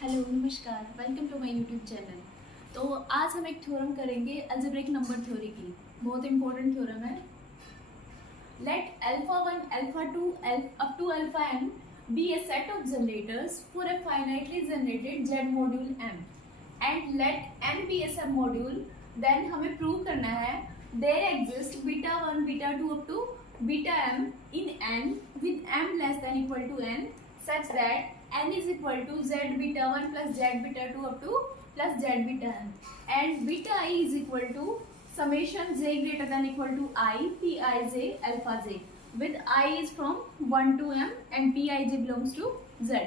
Hello नमस्कार, welcome to my YouTube channel. तो आज हम एक थ्योरम करेंगे अलजेब्रिक नंबर थ्योरी की। बहुत इंपॉर्टेंट थ्योरम है। Let alpha 1 alpha 2 up to alpha n be a set of generators for a finitely generated z module m and let n be a submodule. Then हमें prove करना है there exist beta 1 beta 2 up to beta m in n with m less than equal to n such that n is equal to z beta 1 plus z beta 2 up to plus z beta n and beta I is equal to summation j greater than equal to I pij alpha j with I is from 1 to m and pij belongs to z।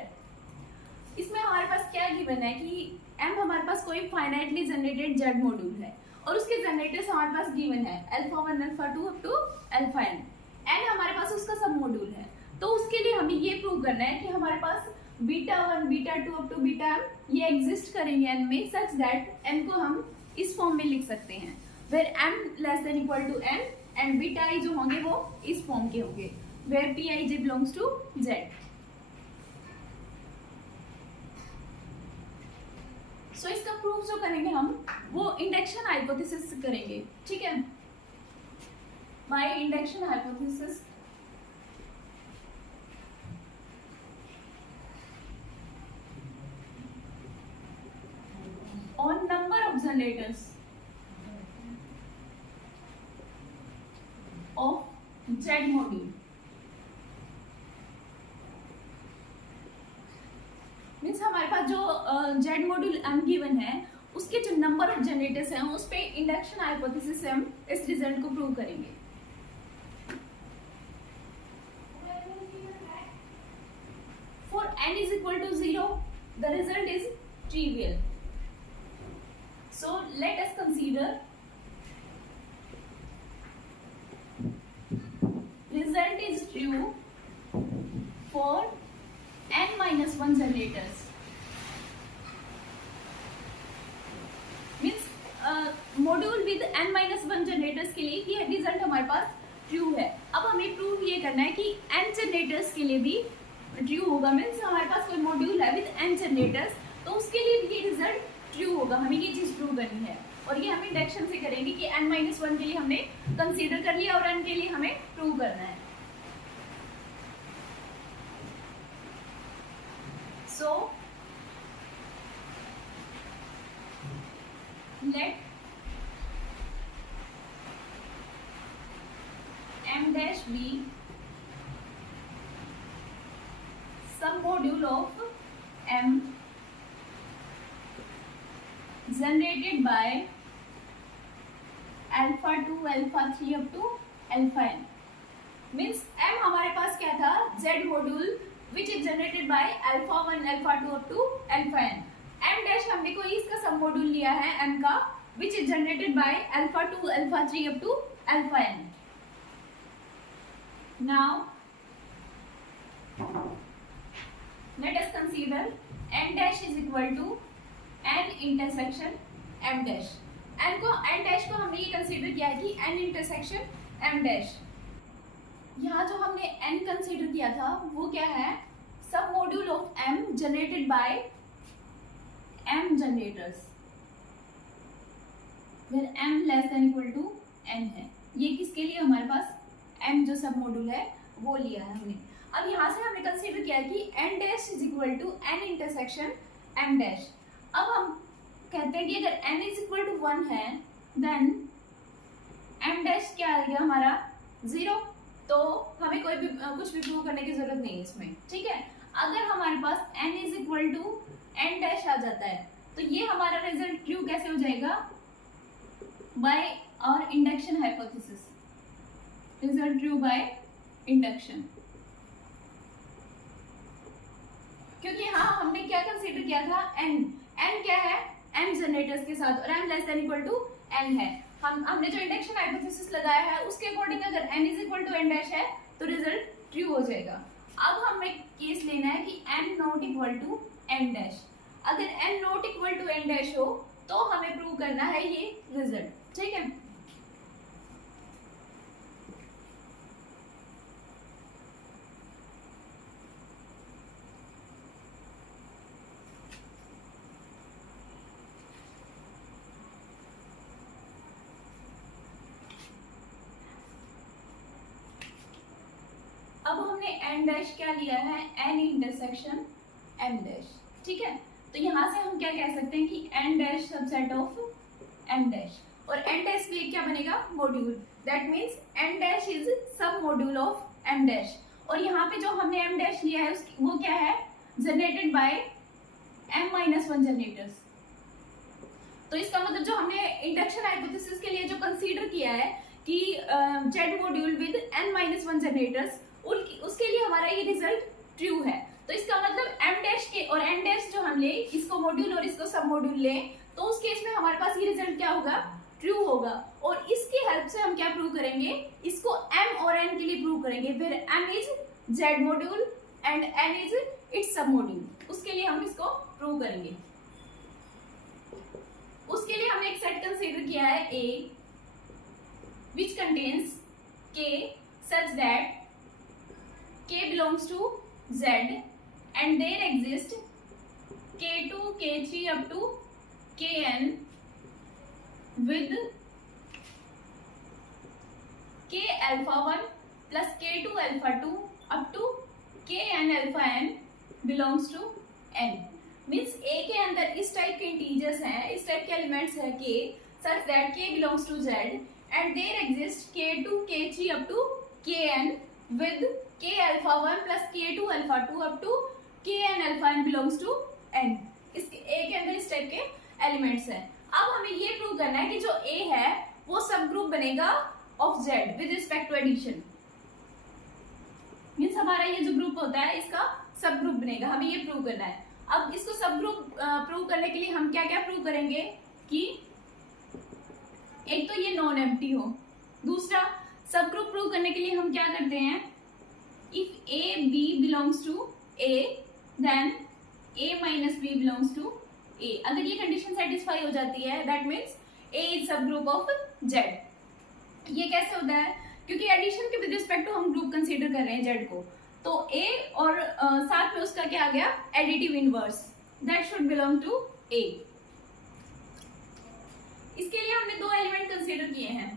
इसमें हमारे पास क्या given है कि m हमारे पास कोई finitely generated z module है और उसके जनरेटर्स हमारे पास गिवन है alpha 1 alpha 2 up to alpha n। n हमारे पास उसका सब मॉड्यूल है, तो उसके लिए हमें ये प्रूव करना है कि हमारे पास beta 1 beta 2 up to beta m ये एग्जिस्ट करेंगे n में सच दैट n को हम इस फॉर्म में लिख सकते हैं where m less than equal to n and beta i जो होंगे वो इस फॉर्म के होंगे where pij belongs to z। So इसका प्रूफ जो करेंगे हम वो इंडक्शन हाइपोथेसिस करेंगे, ठीक है। By induction hypothesis on number of generators of Z module means हमारे पास जो Z मॉड्यूल M गिवन है उसके जो नंबर ऑफ जनरेटर्स हैं उस पे इंडक्शन हाइपोथेसिस से हम इस रिजल्ट को प्रूव करेंगे। For n is equal to 0 the result is trivial. So let us consider result is true for n minus 1 generators. Means module with n minus 1 generators के लिए ये रिजल्ट हमारे पास true है। अब हमें प्रूव ये करना है कि n जनरेटर्स के लिए भी ट्रू होगा। मीन्स हमारे पास कोई मॉड्यूल है विद n जनरेटर्स तो उसके लिए भी ये रिजल्ट ट्रू होगा। हमें ये चीज प्रूव करनी है और ये हम इंडक्शन से करेंगे कि n माइनस 1 के लिए हमने कंसीडर कर लिया और n के लिए हमें प्रूव करना है। So let m dash be some module of m generated by alpha 2 alpha 3 up to alpha n। Means m हमारे पास क्या था z module which is generated by alpha 1 alpha 2 up to alpha n। m dash हमने कोई इसका सब module लिया है m का which is generated by alpha 2 alpha 3 up to alpha n। Now let us consider n dash is equal to n intersection m dash. n dash को हमने ये कंसीडर किया है कि n इंटरसेक्शन m डैश। यहाँ जो हमने n कंसीडर किया था वो क्या है sub module of m generated by m generators where m less than equal to n है। ये किसके लिए हमारे पास m जो सब मॉड्यूल है वो लिया है हमने। अब यहाँ से हमने कंसीडर किया कि n dash is equal to n intersection m dash. अब हम कहते हैं कि अगर n इज इक्वल टू 1 है देन m डैश क्या आएगा हमारा 0, तो हमें कोई भी कुछ भी प्रूव करने की जरूरत नहीं है इसमें, ठीक है। अगर हमारे पास n is equal to n dash आ जाता है तो ये हमारा रिजल्ट ट्रू कैसे हो जाएगा बाय और induction hypothesis. Result true by induction, क्योंकि हाँ हमने क्या कंसीडर किया था n क्या है m जनरेटर्स के साथ और m less than equal to n है। हमने जो इंडक्शन हाइपोथेसिस लगाया है उसके अकॉर्डिंग अगर n is equal to n dash है तो रिजल्ट ट्रू हो जाएगा। अब हमें केस लेना है कि n not equal to n dash. अगर n not equal to n dash हो तो हमें प्रूव करना है ये रिजल्ट, ठीक है। अब हमने एन डैश क्या लिया है, एन इंटरसेक्शन एम डैश, ठीक है। तो यहाँ से हम क्या कह सकते हैं कि N dash subset of M dash, और एन डैश के लिए क्या बनेगा, module, that means N dash is sub module of M dash. और यहाँ पे जो हमने एम डैश लिया है वो क्या है, generated by M minus one generators. तो इसका मतलब जो हमने इंडक्शन हाइपोथेसिस के लिए जो कंसीडर किया है कि Z module with N minus one generators, उसके लिए हमारा ये रिजल्ट ट्रू है। तो इसका मतलब एम डैश के और एन डैश जो हम ले, इसको मॉड्यूल और इसको सब मॉड्यूल ले, तो उस केस में हमारे पास ये रिजल्ट क्या होगा, ट्रू होगा। और इसकी हेल्प से हम क्या प्रूव करेंगे, इसको एम और एन के लिए प्रूव करेंगे, फिर M is Z module and N is its sub module, उसके लिए हम इसको प्रूव करेंगे। उसके लिए हमने एक सेट कंसीडर किया है ए which contains k such that k belongs to z and there exist k2 k3 up to kn with k alpha 1 plus k2 alpha 2 up to kn alpha n belongs to n। Means a के अंदर इस type के integers हैं, इस type के elements हैं k such that k belongs to z and there exists k2 k3 up to kn with k alpha 1 plus k2 alpha 2 up to kn alpha n belongs to n। इसके a के अंदर इस type के elements हैं। अब हमें ये prove करना है कि जो a है वो सब ग्रुप बनेगा of z with respect to addition. Means हमारा ये जो ग्रुप होता है इसका सब ग्रुप बनेगा, हमें ये प्रूव करना है। अब इसको सब ग्रुप प्रूव करने के लिए हम क्या क्या प्रूव करेंगे कि एक तो ये नॉन एम्प्टी हो, दूसरा सब ग्रुप प्रूव करने के लिए हम क्या करते हैं, if a b belongs to a then a minus b belongs to a. अगर ये कंडीशन सेटिस्फाई हो जाती है दैट मीन्स ए इज सब ग्रुप ऑफ जेड। ये कैसे होता है, क्योंकि एडिशन के विद रिस्पेक्ट टू हम ग्रुप कंसीडर कर रहे हैं जेड को, तो ए और साथ में उसका क्या आ गया, additive inverse, that should belong to a. इसके लिए हमने दो एलिमेंट कंसीडर किए हैं।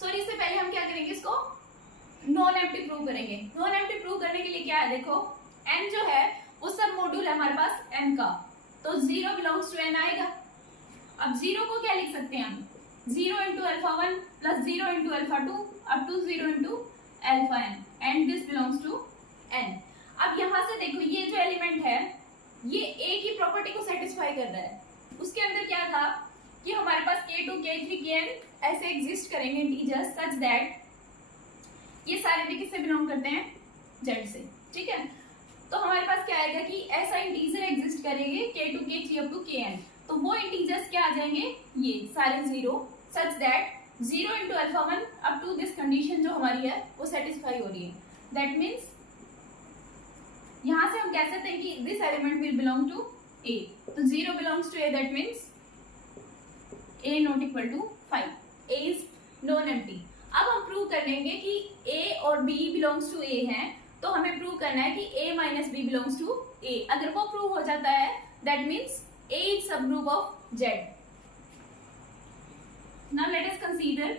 सॉरी, इससे पहले हम क्या करेंगे, इसको नॉन एम्प्टी प्रूव करेंगे। नॉन एम्प्टी प्रूव करने के लिए क्या है, देखो n जो है वो सब मॉड्यूल है हमारे पास m का, तो 0 बिलोंग्स टू n आएगा। अब 0 को क्या लिख सकते हैं हम, 0 into alpha 1 plus 0 into alpha 2 up to 0 into alpha n and this belongs to n। अब यहाँ से देखो ये जो एलिमेंट है ये a की प्रॉपर्टी को सेटिस्फाई कर रहा है। उसके अंदर क्या था कि हमारे पास k2 k3 kn ऐसे एग्जिस्ट करेंगे इंटीजर्स सच दैट ये सारे भी किससे बिलोंग करते हैं, z से, ठीक है। तो हमारे पास क्या आएगा कि ऐसा इंटीजर एग्जिस्ट करेंगे k2 k3 up to kn, तो वो इंटीजर्स क्या आ जाएंगे, ये सारे 0 such that 0 into alpha 1 up to this condition जो हमारी है वो सेटिस्फाई हो रही है। दैट मीन्स यहाँ से हम कह सकते हैं कि this element will belong to a, तो 0 belongs to a, that means a not equal to 5, a is non empty. अब हम प्रूव कर लेंगे कि a और b बिलोंग्स टू a हैं, तो हमें प्रूव करना है कि a minus b belongs to a। अगर वो प्रूव हो जाता है दैट मीन्स a इज सब group of z। Now let us consider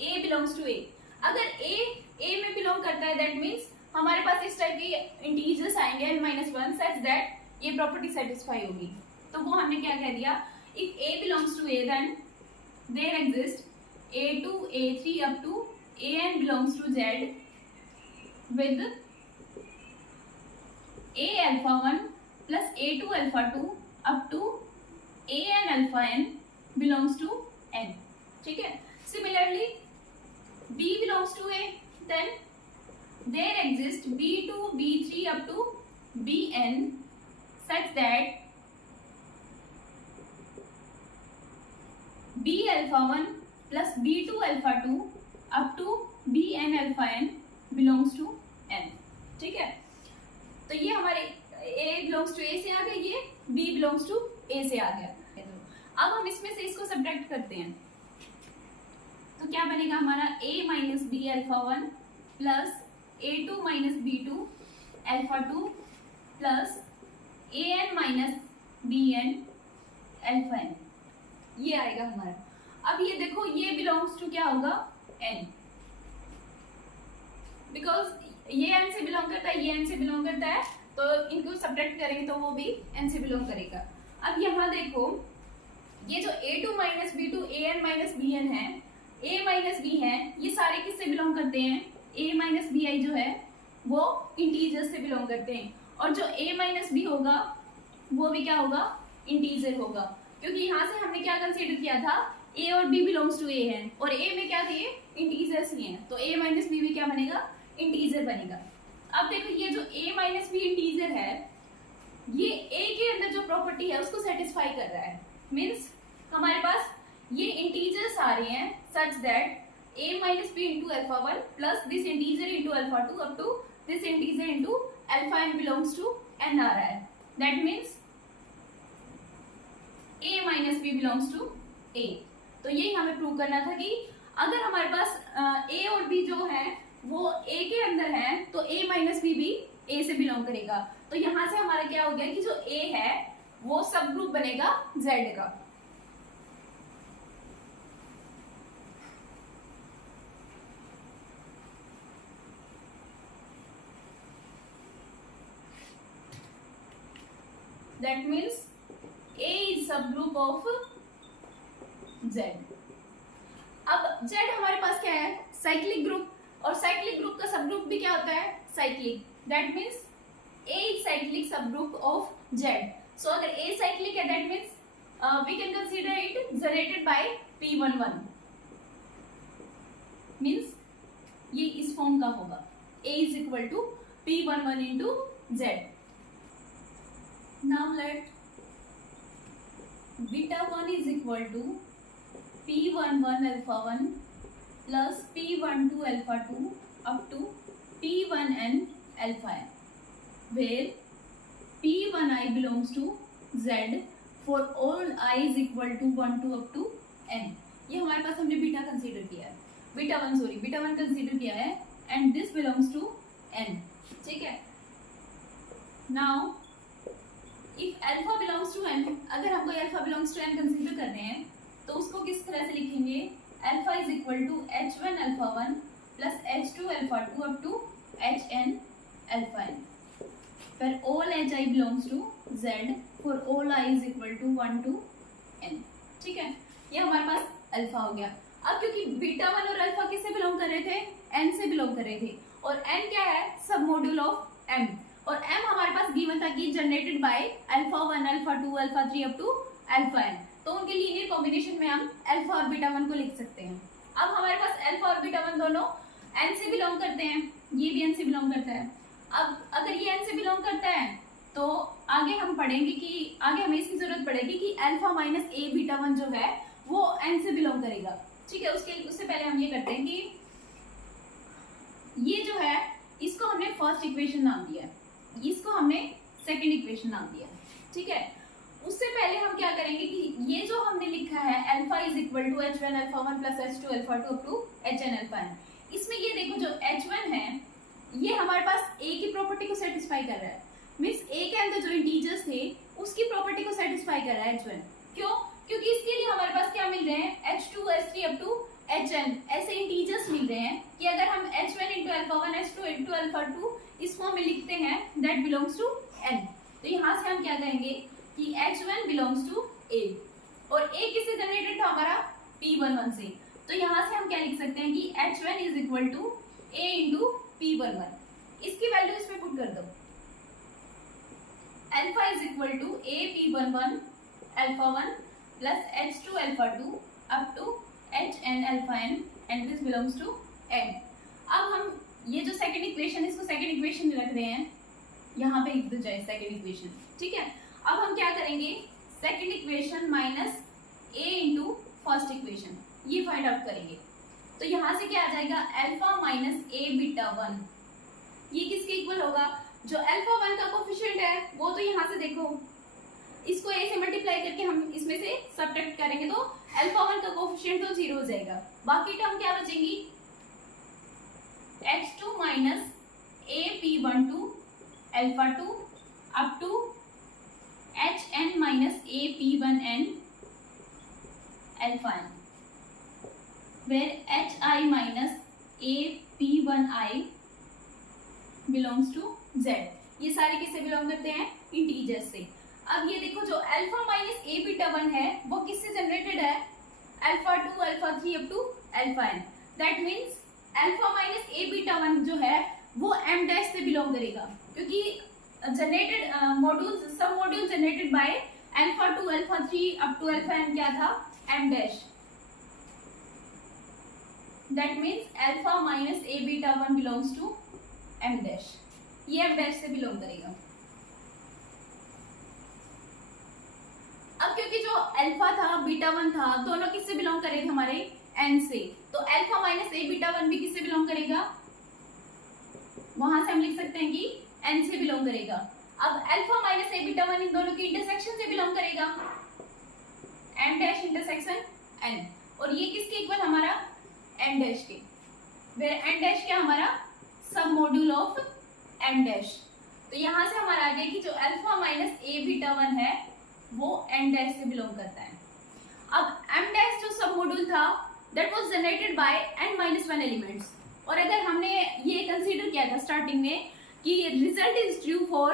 a belongs to a। अगर a में बिलोंग करता है दैट मीन्स हमारे पास इस टाइप के इंटीजर्स आएंगे n-1 सच दैट ये प्रॉपर्टी सेटिस्फाई होगी। तो वो हमने क्या कह दिया, if a belongs to a then there exists a2 a3 up to an belongs to z with a alpha 1 plus a2 alpha 2 up to an alpha n belongs to n, ठीक है। Similarly b belongs to a then there exists b2 b3 up to bn such that b alpha 1 plus b2 alpha 2 up to bn alpha n belongs to n, ठीक है। तो ये हमारे a belongs to a से आ गया, ये b belongs to a से आ गया। अब हम इसमें से इसको सब्ट्रैक्ट करते हैं, तो क्या बनेगा हमारा a minus B alpha 1 plus a2 minus b2 alpha 2 plus an minus bn alpha n, ये आएगा हमारा। अब ये देखो ये बिलोंग्स टू क्या होगा, n, बिकॉज ये n से बिलोंग करता है, ये n से बिलोंग करता है, तो इनको सब्ट्रैक्ट करेंगे तो वो भी n से बिलोंग करेगा। अब यहाँ देखो ये जो a2 minus b2 an minus bn है, a माइनस b है, ये सारे किससे बिलोंग करते हैं? a माइनस bi जो है वो इंटीजर से बिलोंग करते हैं, और जो a माइनस b होगा वो भी क्या होगा? इंटीजर होगा, क्योंकि यहाँ से हमने क्या कंसीडर किया था? a और b बिलोंग्स टू a है, और a में क्या थे? इंटीजर्स ही हैं, तो a माइनस b भी क्या बनेगा? इंटीजर बनेगा। अब देखो ये जो a माइनस b इंटीजर है, ये a के अंदर जो प्रॉपर्टी है उसको सेटिस्फाई कर रहा है। मीन्स हमारे पास ये इंटीजर्स आ रहे हैं such that a minus b into alpha one plus this integer into alpha two up to this integer into alpha n belongs to n आ रहा है। That means a minus b belongs to a। तो यही हमें prove करना था कि अगर हमारे पास a और b जो है वो a के अंदर है, तो a माइनस b भी a से बिलोंग करेगा। तो यहाँ से हमारा क्या हो गया कि जो a है वो सब ग्रुप बनेगा z का। That means A is subgroup of Z। अब Z हमारे पास क्या है? साइक्लिक ग्रुप, और साइक्लिक ग्रुप का सब ग्रुप भी क्या होता है? Cyclic. That means A is cyclic sub group of Z। So अगर A साइक्लिक है that means we can consider it generated by P11। Means ये इस फॉर्म का होगा, A is equal to P11 into Z। Now let beta 1 is equal to P11 alpha 1 plus P12 alpha 2 up to P1n alpha n, where P1i belongs to Z for all I is equal to 1 to up to n। ये हमारे पास हमने beta consider किया है, beta one consider किया है, and this belongs to n। ठीक है। Now if alpha belongs to n, अगर हम कोई alpha belongs to n consider कर रहे हैं तो उसको किस तरह से लिखेंगे? Alpha is equal to h1 alpha 1 plus h2 alpha 2 up to hn alpha n, where all hi belongs to z for all I is equal to 1 to n। ठीक है, ये हमारे पास अल्फा हो गया। अब क्योंकि बीटा 1 और अल्फा किससे बिलोंग कर रहे थे? n से बिलोंग कर रहे थे, और n क्या है? सब मॉड्यूल ऑफ m, और m हमारे पास गिवन था कि generated by alpha 1 alpha 2 alpha 3 up to alpha n। तो उनके लीनियर कॉम्बिनेशन में हम अल्फा और बीटा 1 को लिख सकते हैं। अब हमारे पास अल्फा और बीटा 1 दोनों n से बिलोंग करते हैं, ये भी n से बिलोंग करता है। अब अगर ये n से बिलोंग करता है तो आगे हम पढ़ेंगे कि आगे हमें इसकी जरूरत पड़ेगी कि अल्फा माइनस ए बीटा 1 जो है वो n से बिलोंग करेगा। ठीक है, उससे पहले हम ये करते हैं कि ये जो है इसको हमने फर्स्ट इक्वेशन नाम दिया है, इसको हमने सेकंड इक्वेशन नाम दिया। ठीक है, उससे पहले हम क्या करेंगे कि ये जो हमने लिखा है alpha is equal to h1 alpha 1 plus h2 alpha 2 up to hn alpha n, इसमें ये देखो जो h1 है ये हमारे पास a की प्रॉपर्टी को सेटिस्फाई कर रहा है। मींस a के अंदर जो इंटीजर्स थे उसकी प्रॉपर्टी को सेटिस्फाई कर रहा है h1। क्यों? क्योंकि इसके लिए हमारे पास क्या मिल रहे हैं? h2 h3 up to hn ऐसे इंटीजर्स मिल रहे हैं कि अगर हम h1 into alpha 1 h2 into alpha 2 इस फॉर्म में लिखते हैं दैट बिलोंग्स टू n। तो यहाँ से हम क्या कहेंगे कि h1 बिलोंग्स टू a, और a किससे जनरेटेड था? हमारा p11 से। तो यहाँ से हम क्या लिख सकते हैं कि h1 is equal to a into p11। इसकी वैल्यू इसमें पुट कर दो, alpha is equal to a p11 alpha 1 plus h2 alpha 2 up to hn alpha n and this belongs to n। अब हम ये जो सेकंड इक्वेशन इसको second equation में रख रहे हैं, यहाँ पे लिख दो जाए सेकंड इक्वेशन। ठीक है, अब हम क्या करेंगे? Second equation minus a into first equation ये फाइंड आउट करेंगे। तो यहाँ से क्या आ जाएगा? अल्फा माइनस a बीटा 1, ये किसके इक्वल होगा? जो अल्फा 1 का कोफिशिएंट है वो तो यहाँ से देखो इसको a से मल्टीप्लाई करके हम इसमें से सब्ट्रैक्ट करेंगे तो अल्फा 1 का कोफिशिएंट तो 0 हो जाएगा। बाकी टर्म क्या बचेंगी? h2 minus a p12 alpha 2 up to hn minus a p1n alpha n, where hi minus a p1i belongs to Z. ये सारे किससे बिलोंग करते हैं? इंटीजर्स से। अब ये देखो जो अल्फा माइनस ए बीटा 1 है वो किससे जनरेटेड है? Alpha 2 alpha 3 up to alpha n। That means alpha minus A beta 1 जो है वो m डैश से बिलोंग करेगा, क्योंकि generated modules, sub module generated by alpha 2 alpha 3 up to alpha n क्या था? m dash. That means alpha minus A beta 1 belongs to m dash. ये m dash से बिलोंग करेगा। अब क्योंकि जो अल्फा था बीटा 1 था दोनों किससे बिलोंग करे थे? हमारे n से। तो अल्फा माइनस ए बीटा 1 भी किससे बिलोंग करेगा? वहां से हम लिख सकते हैं कि n से बिलोंग करेगा। अब अल्फा माइनस ए बीटा 1 इन दोनों की इंटरसेक्शन से बिलोंग करेगा, m डैश इंटरसेक्शन n। और ये किसके इक्वल? हमारा n डैश के। वेयर n डैश क्या? हमारा सब मॉड्यूल ऑफ m डैश। तो यहां से हमारा आ गया कि जो अल्फा माइनस ए बीटा 1 है वो n डैश से बिलोंग करता है। अब m डैश जो सब मॉड्यूल था that was generated by n minus 1 elements. और अगर हमने ये कंसीडर किया था स्टार्टिंग में कि result is true for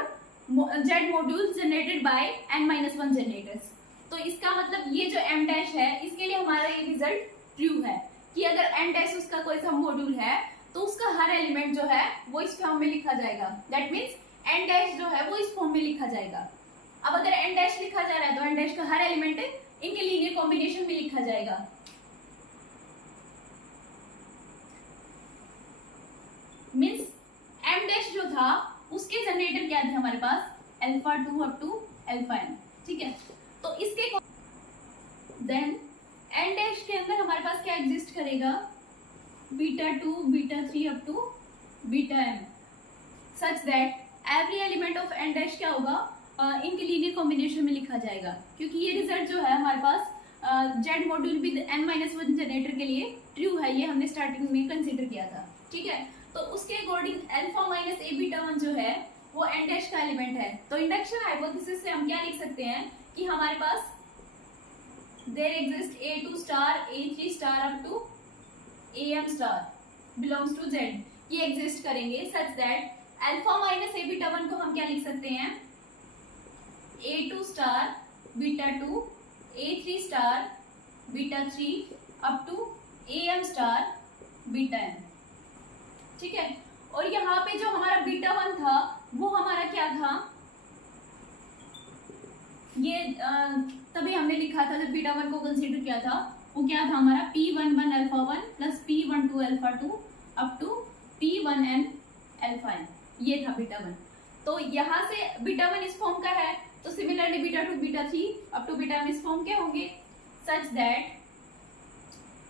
z module generated bye n minus 1 generators, तो इसका मतलब ये जो m डैश है इसके लिए हमारा ये रिजल्ट ट्रू है कि अगर n डैश उसका कोई सब मॉड्यूल है तो उसका हर एलिमेंट जो है वो इस फॉर्म में लिखा जाएगा। दैट मीन्स n डैश जो है वो इस फॉर्म में लिखा जाएगा। अब अगर n डैश लिखा जा रहा है तो n डैश का हर एलिमेंट इनके लीनियर कॉम्बिनेशन में लिखा जाएगा। मीन्स m डैश जो था उसके जनरेटर क्या थे हमारे पास? Alpha 2 up to alpha n। ठीक है, तो इसके देन n डैश के अंदर हमारे पास क्या एग्जिस्ट करेगा? Beta 2 beta 3 up to beta m, such that every element of n dash क्या होगा? इनके लीनियर कॉम्बिनेशन में लिखा जाएगा, क्योंकि ये रिजल्ट जो है हमारे पास Z module with n minus 1 generator के लिए ट्रू है। ये हमने स्टार्टिंग में कंसीडर किया था। ठीक है, तो उसके अकॉर्डिंग अल्फा माइनस ए बीटा 1 जो है वो n डैश का एलिमेंट है। तो इंडक्शन हाइपोथेसिस से हम क्या लिख सकते हैं कि हमारे पास there exist a2 star a3 star up to am star belongs to z। ये एग्जिस्ट करेंगे such that alpha minus A beta 1 को हम क्या लिख सकते हैं? a2 star beta 2 a3 star beta 3 up to am star beta n। ठीक है, और यहाँ पे जो हमारा बीटा 1 था वो हमारा क्या था? ये तभी हमने लिखा था जब बीटा 1 को कंसीडर किया था, वो क्या था हमारा? p11 alpha 1 plus p12 alpha 2 up to p1n alpha n। ये था बीटा 1। तो यहाँ से बीटा 1 इस फॉर्म का है, तो similarly beta 2 beta 3 up to beta m इस फॉर्म के होंगे, सच दैट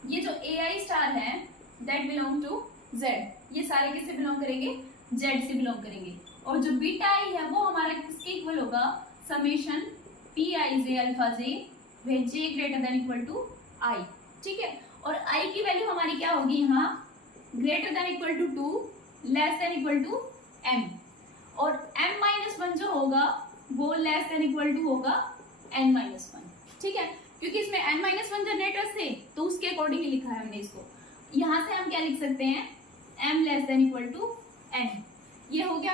ये जो ai स्टार है दैट बिलोंग टू z। ये सारे किससे बिलोंग करेंगे? z से बिलोंग करेंगे। और जो बीटा i है वो हमारा किसके इक्वल होगा? Summation pij alpha j where j greater than equal to i। ठीक है, और i की वैल्यू हमारी क्या होगी? यहाँ greater than equal to 2 less than equal to m, और m माइनस 1 जो होगा वो लेस देन इक्वल टू होगा n माइनस 1। ठीक है, क्योंकि इसमें n माइनस 1 जनरेटर्स थे तो उसके अकॉर्डिंग ही लिखा है हमने इसको। यहाँ से हम क्या लिख सकते हैं? m less than equal to n। ये हो गया।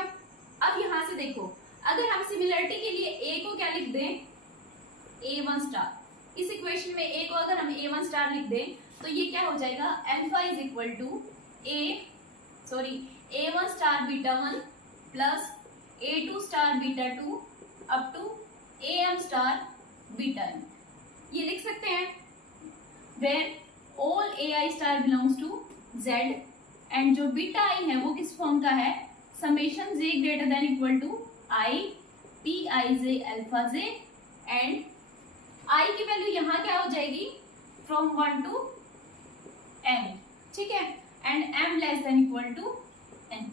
अब यहाँ से देखो, अगर हम सिमिलरिटी के लिए a को क्या लिख दें? a1 star. इस इक्वेशन में a को अगर हम a1 स्टार लिख दें तो ये क्या हो जाएगा? Alpha is equal to a1 star beta 1 plus a2 star beta 2 up to am star beta n। ये लिख सकते हैं where all ai star belongs to z and जो बीटा i है वो किस फॉर्म का है? Summation j greater than equal to i pij alpha j and i की वैल्यू यहाँ क्या हो जाएगी? From 1 to m। ठीक है, and m less than equal to n।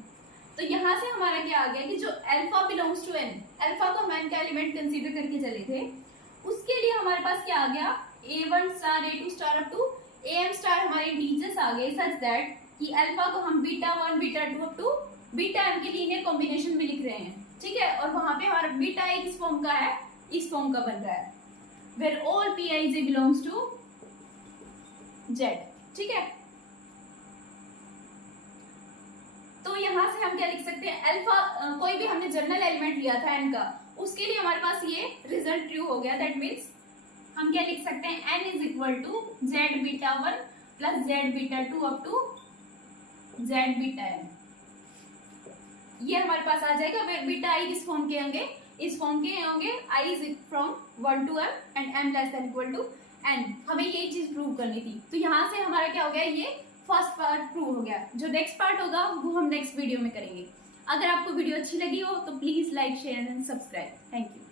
तो यहाँ से हमारा क्या आ गया कि जो alpha belongs to n, alpha को हम n का एलिमेंट कंसीडर करके चले थे, उसके लिए हमारे पास क्या आ गया? a1 star a2 star up to am star हमारे इंटीजर्स आ गए सच दैट कि अल्फा को हम beta 1 beta 2 up to beta m के लीनियर कॉम्बिनेशन में लिख रहे हैं। ठीक है, और वहां पे हमारा बीटा i किस फॉर्म का है? इस फॉर्म का बन रहा है where all pij belongs to z। ठीक है, तो यहाँ से हम क्या लिख सकते हैं, अल्फा कोई भी हमने जनरल एलिमेंट लिया था n का, उसके लिए हमारे पास ये रिजल्ट ट्रू हो गया। दैट मीन्स हम क्या लिख सकते हैं, n is equal to z beta 1 plus z beta 2 up to z beta n। ये हमारे पास आ जाएगा। बीटा आई किस फॉर्म के होंगे, इस फॉर्म के होंगे, i is from 1 to m and m less than equal to n। हमें ये चीज प्रूव करनी थी। तो यहाँ से हमारा क्या हो गया, ये फर्स्ट पार्ट प्रूव हो गया। जो नेक्स्ट पार्ट होगा वो हम नेक्स्ट वीडियो में करेंगे। अगर आपको वीडियो अच्छी लगी हो तो please like share and subscribe. Thank you.